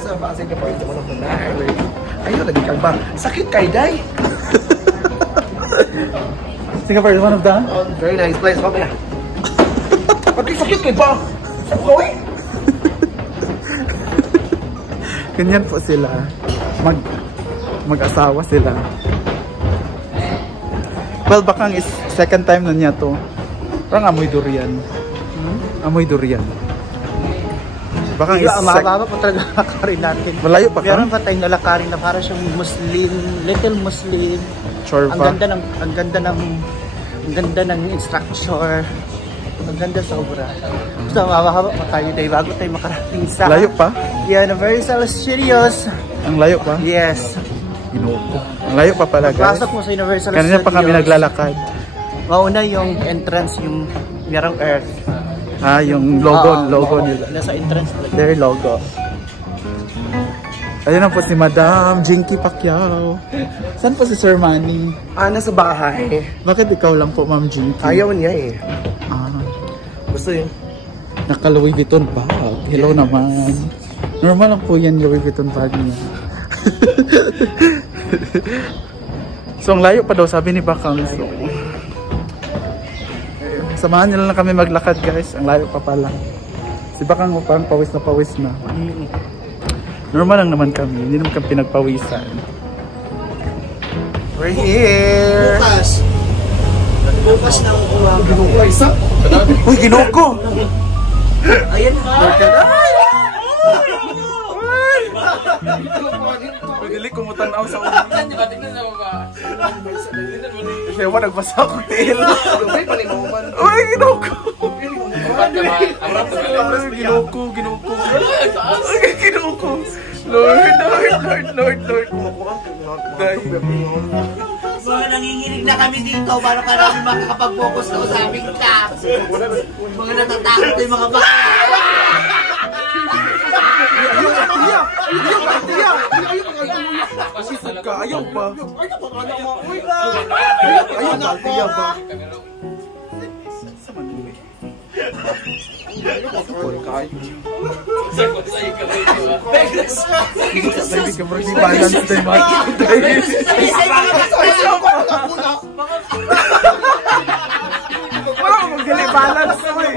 sa Singapore is one of the night. Ayun, lagi kang ba? Sakit kay Day. Singapore is one of the... Very nice place. Okay na. Pati sakit kay ba? Sakit. Ganyan po sila. Mag-asawa sila. Well, bakang is second time na niya to. Parang amoy durian. Amoy durian. Bakang is mababa po talaga lakarin natin. Malayo pa ka? Meron pa tayong lalakarin na para siyang Muslim, little Muslim. Chorva. Ang ganda ng instructor. Ang ganda sobra. So, mababa pa tayo dahil bago tayo makarating sa Layo pa? Universal Studios. Ang layo pa? Yes. Ginoko. Ang layo pa pala, guys. Pasok mo sa Universal Kanina Studios. pa kami naglalakad. Mauna yung entrance, yung merong earth. Ah, yung logo nila. Nasa entrance. Their logo. Ayun na po si Madam Jinky Pacquiao. Saan po si Sir Manny? Nasa bahay. Bakit ikaw lang po, Ma'am Jinky? Ayaw niya eh. Gusto yun. Naka Louis Vuitton bag. Hello naman. Normal lang po yan, Louis Vuitton bag niya. So, ang layo pa daw, sabi ni Bakang. So, samahan niyo lang kami maglakad, guys. Ang layo pa pala. Si Bakang parang pawis na. Normal lang naman kami. Hindi naman kami pinagpawisan. We're here! Bukas ng umaga. Ginoko isa? Uy, ginoko! Ayan ha! Pagdili ko mo tanaw sa ulo. Tingnan sa baba. Kasi mo nagbasa akong tail. Uy, ginoko! Ginoko. Ginoko! Lord. Mga nanginginig na kami dito para kami makakapag-focus na sa aming class. Mga natatakot na yung mga baka. Ayaw pa. Balance mo eh.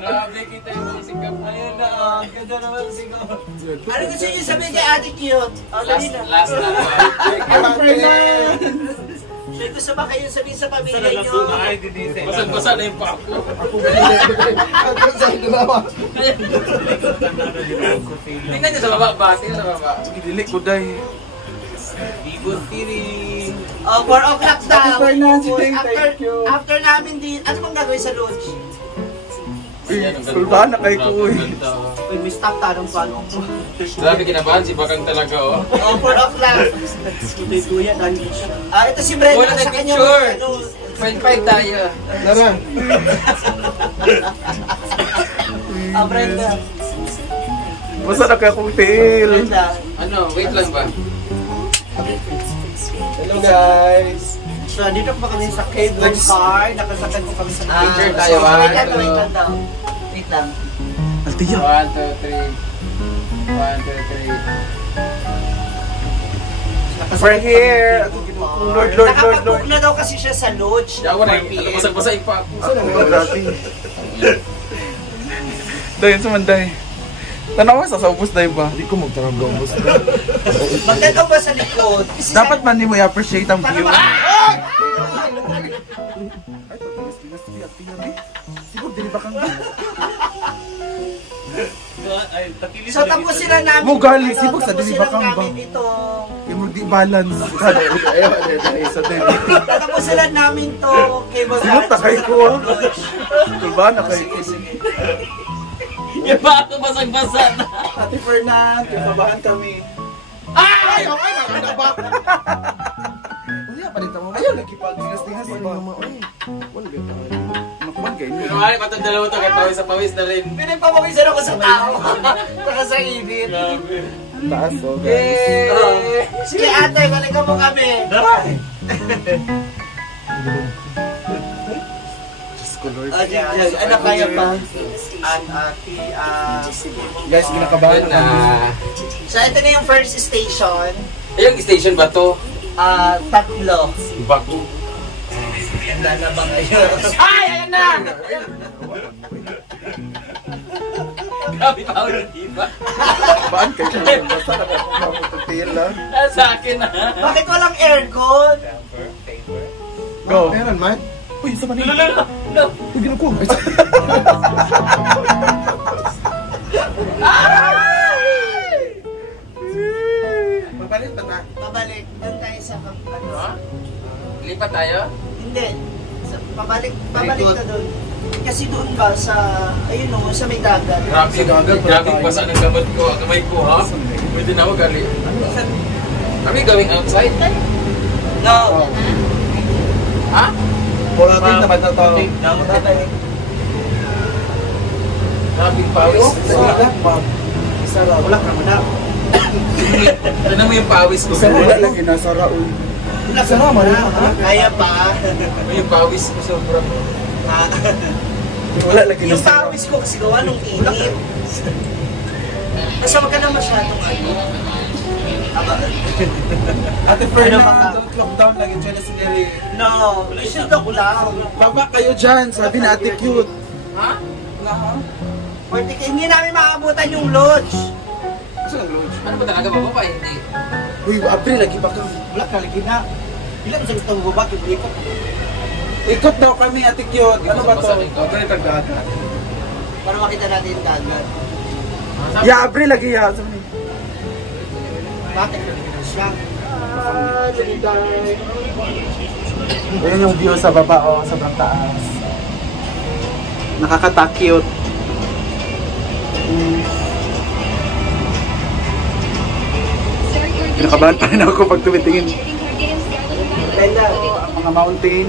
Grabe kita yung sikap. Ayun na, ganda naman sikap. Ano gusto niyo sabihin kay Ate Cute? Last na. May gusto ba kayo sabihin sa pamilya niyo? Basag-basa na yung papo. Tingnan niyo sa baba ba? Tingnan sa baba. Dilik ko day. Bigot feeling. 4 o'clock daw. Thank you. After namin din, ano bang gagawin sa lodge? Kulba na kay Kuy. Uy, may stop tanong paano. Grabe kinabahan si Bakang talaga oh. 4 o'clock. Kuya kuya, ito si Brenda. Wala na sa kanya. picture. 0.5 tayo. Lara. Brenda. Basta na kaya kong tail. Brenda. Ano, wait lang ba? Hello guys. So, dito pa kami sa cable car. Nakasakay po kami sa Picture tayo, Wait lang, ano? wait lang daw. Wait lang. Altiya. 1, 2, 3. 1, 2, 3. We're here. Lord. Nakapag-book na daw kasi siya sa lodge. Yawa na yung basag-basa yung papo. Dayon sa manday. Tanawa sa ubos dayo ba? Hindi ko magtarang gawos. Magdadaw ba sa likod? Kasi Dapat man mo i-appreciate ang view. Siguro dili ba kang So tapos sila namin. Mo gali, sibog sa dili ba kang ba? Ito. Mo di balance. Isa din. Tapos sila namin to cable car. Sinunta kay ko. Kulba na kay ko. Yung papo basag-basa na. Ate Fernan, kabahan kami. Ay, nakakabak. Unya pa rin tamo. Ayaw nagkipag-tingas-tingas sa mga oy. Wala ba tayo? Makman kayo. Pero ay, matang dalawa to kay pawis sa pawis na rin. Pinagpapawisan ako sa tao. Baka sa init. Grabe. Taas oh guys. Sige ate, balikan mo kami. Daray. Ano kaya pa? Guys, kinakabahan na kami. So, ito na yung first station. Yung station ba to? Tatlo. Baku. Handa na ba kayo? Ay! Ayan na! Grabe pa ako diba? Baan kayo? Basta nakapututila. Sa akin na. Bakit walang aircon? Go. Meron, man. Uy, isa Manila. No! Uy, ginuko. Mapalit pa na. Pabalik. Doon tayo sa Ha? Lipat tayo? Hindi. Pabalik na doon. Kasi doon ba sa, ayun o, sa may dagat. Grabe basa ng gamot ko. Ang kamay ko, ha? Pwede na ako gali. Kami going outside? No. Ha? Wala din naman na to. Grabe pawis. Wala ka na. Ano mo yung pawis ko? Wala lagi nasa raon. Sama na. Kaya pa. Ano yung pawis ko sobrang. Wala lagi Yung nasa raon. pawis ko kasi gawa nung init. Basta wag ka na masyadong ano. Ate Ferna, Ano ba? don't look down lagi dyan na sinili. No, listen ko lang. Baba kayo dyan, sabi na Ate Cute. Ha? Pwede ka, hindi namin makakabutan yung lodge. Ano ba talaga bababa? Hindi. Uy, April, lagi ba ka? Wala ka lagi na. Ilan sa itong bubak yung ikot. Ikot daw kami, Ate Cute. Ano ba to? Mapalit ang dagat. Para makita natin yung dagat. Ya, April, lagi ya. Sabi ni. Bakit ka siya? Ayan yung view sa baba, oh, sobrang taas. Nakakatakyot. Kinakabahan pa rin ako pag tumitingin. Ganda. Ang mga mountain.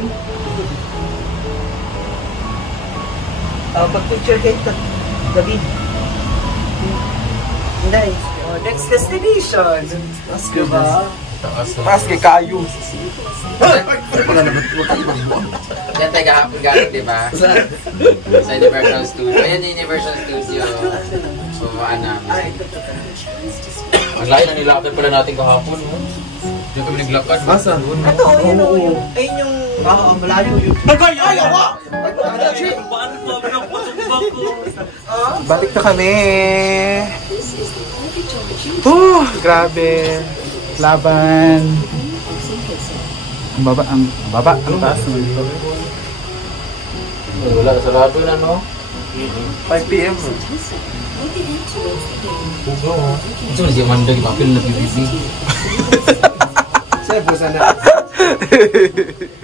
Pag-picture kayo, David. Nice. Oh, next destination. Taas Diba? Taas kay Kayo. Yan tayo kahapon galing, di ba? Sa Universal Studio. Ayan yung Universal Studio. So, ang layo na nilakad pala natin kahapon. Diyan kami naglakad. Asa? Ito, yun o. Ayun yung... malayo yun. Ayaw ko! Balik na kami. Grabe. Laban. Ang baba, ang taas naman ito. Wala, sarado na, no? 5 PM. Ito na si Amanda, mapil na PBB. Sa'yo po sana.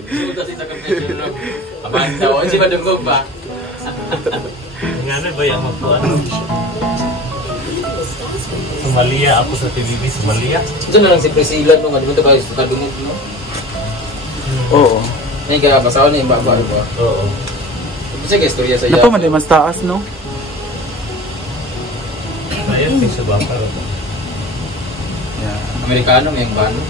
Ito kasi sa confession room. Amanda, o, si Madugog ba? Nga ba yung magpuan? Sumalia ako sa TVB, Sumalia. Ito na lang si Priscilla, no? Nga, dito kayo sa kadungog, no? Oo. Ngayon kaya basaw na yung baba, ba? Oo. Kasi kaya istorya sa iya. Napo, mali mas taas, no? Ayun, may sabang ka. Yeah. Amerikano, may yung bano.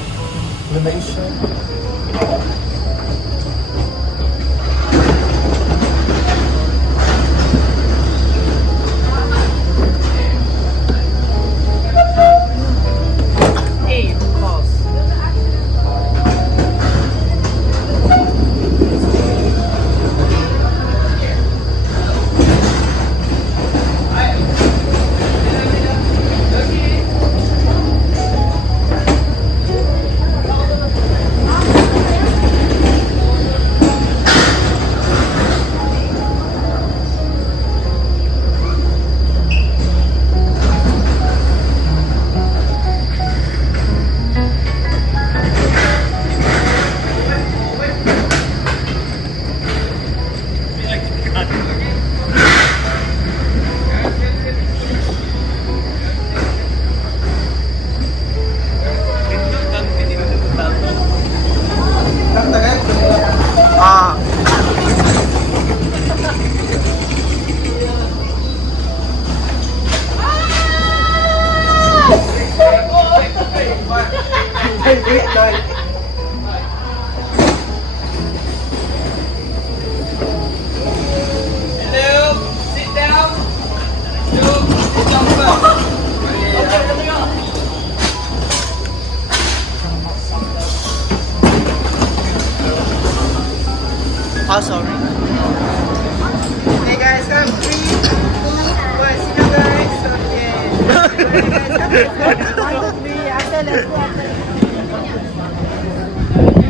Hello! Sit down! Oh, sorry. Hey guys, I'm free. Well, see you guys. Okay. Guys, I'm free. After let's go.